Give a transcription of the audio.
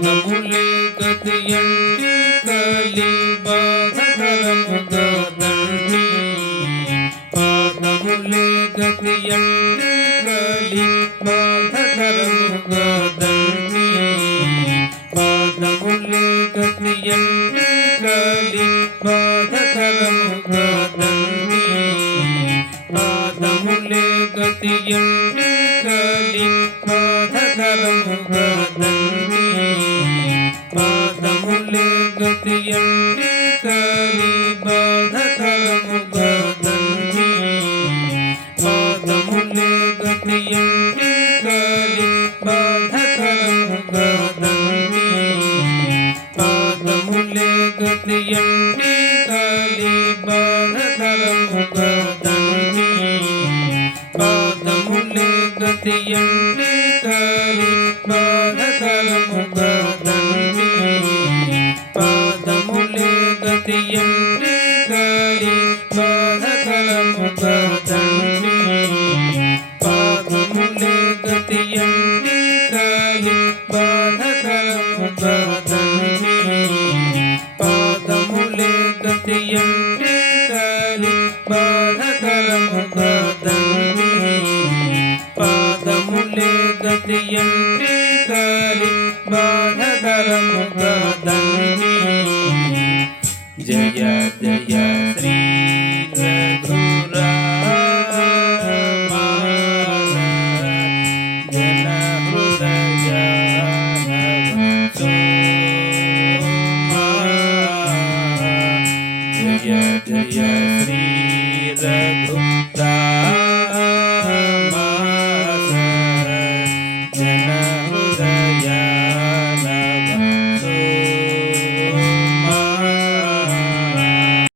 పాదములే గతియంటి కలి బాధకరముగా దండి పాదములే గతియంటి కలి బాధకరముగా దండి పాదములే గతియంటి కలి బాధకరముగా దండి పాదములే గతియంటి కలి బాధకరముగా దండి పాదములే గతియంటి కలి బాధకరముగా దండి పాదములే గతియంటి కలి బాధకరముగా దండి పాదములే గతియంటి కలి బాధకరముగా దండి పాదములే గతియంటి కలి బాధకరముగా దండి పాదములే గతియంటి కలి బాధకరముగా దండి పాదములే గతియంటి కలి బాధకరముగా దండి పాదములే గతియంటి కలి బాధకరముగా దండి పాదములే గతియంటి కలి బాధకరముగా దండి జయ జయ శ్రీ రఘురామ జన హృదయ జయ జయ